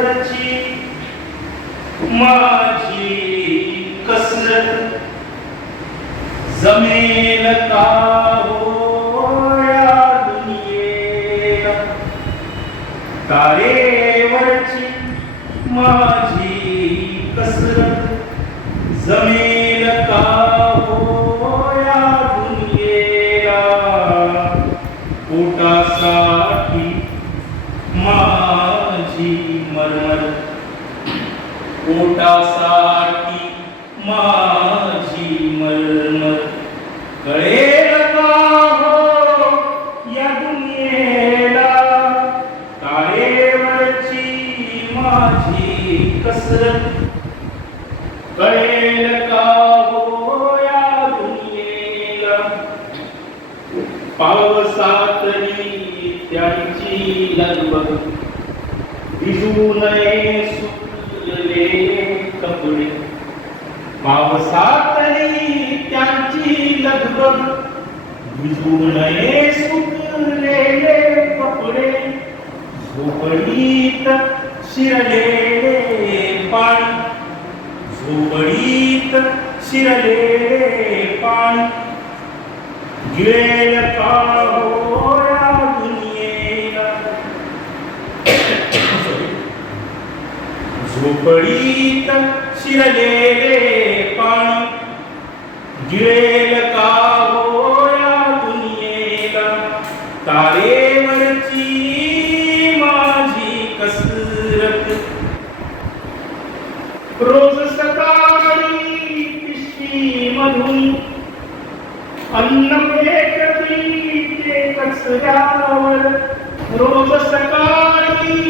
तारेवरची माझी कसरत जमेल का हो या दुनियेला. तारेवरची माझी कसरत जमेल का पोटासाठी माझी मरमर कळेल का हो या दुनियेला? तारेवरची माझी कसरत. कळेल का हो या दुनियेला? पावसातली त्यांची लगबग. भिजू नये सुकलेले कपडे। पावसातली त्यांची लगबग भिजू नये सुकलेले कपडे। झोपडीत शिरलेले पाणी झोपडीत शिरलेले पाणी गिळेल का हो उबड़ीत सिर ले पानी गिरेल का होया दुनियेला तारे मरची माझी कसरत। रोज सकाळी पिशवी मधून अन्न ते कचऱ्यावर रोज सकाळी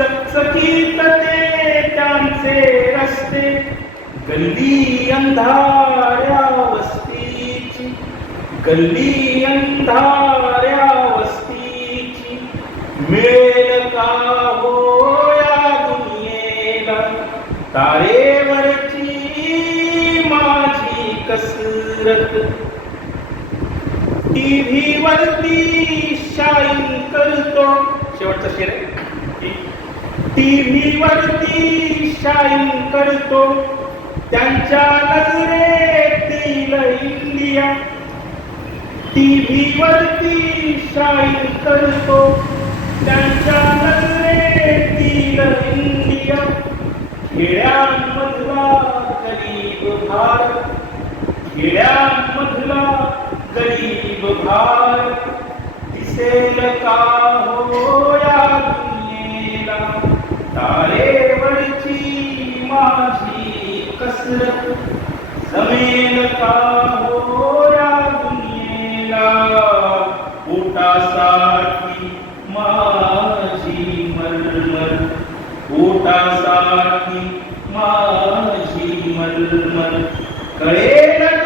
चकचकीत ते त्यांचे रस्ते गल्ली अंधाऱ्या वस्तीची गल्ली अंधाऱ्या वस्तीची मिळेल का हो या दुनियेला तारेवरची माझी कसरत टीव्ही वरती शाईन करतो शेवटचा शेर वरती शाईन करतो. त्यांच्या नजरेतील इंडिया. टीव्ही वरती शाईन करतो. त्यांच्या नजरे इंडिया खेड्यांमधला गरीब भारत खेड्यांमधला गरीब भारत दिसेल का हो या दुनियेला तारेवरची माझी कसरत जमेल का हो या दुनियेला पोटासाठी माझी मरमर पोटासाठी माझी मरमर कळेल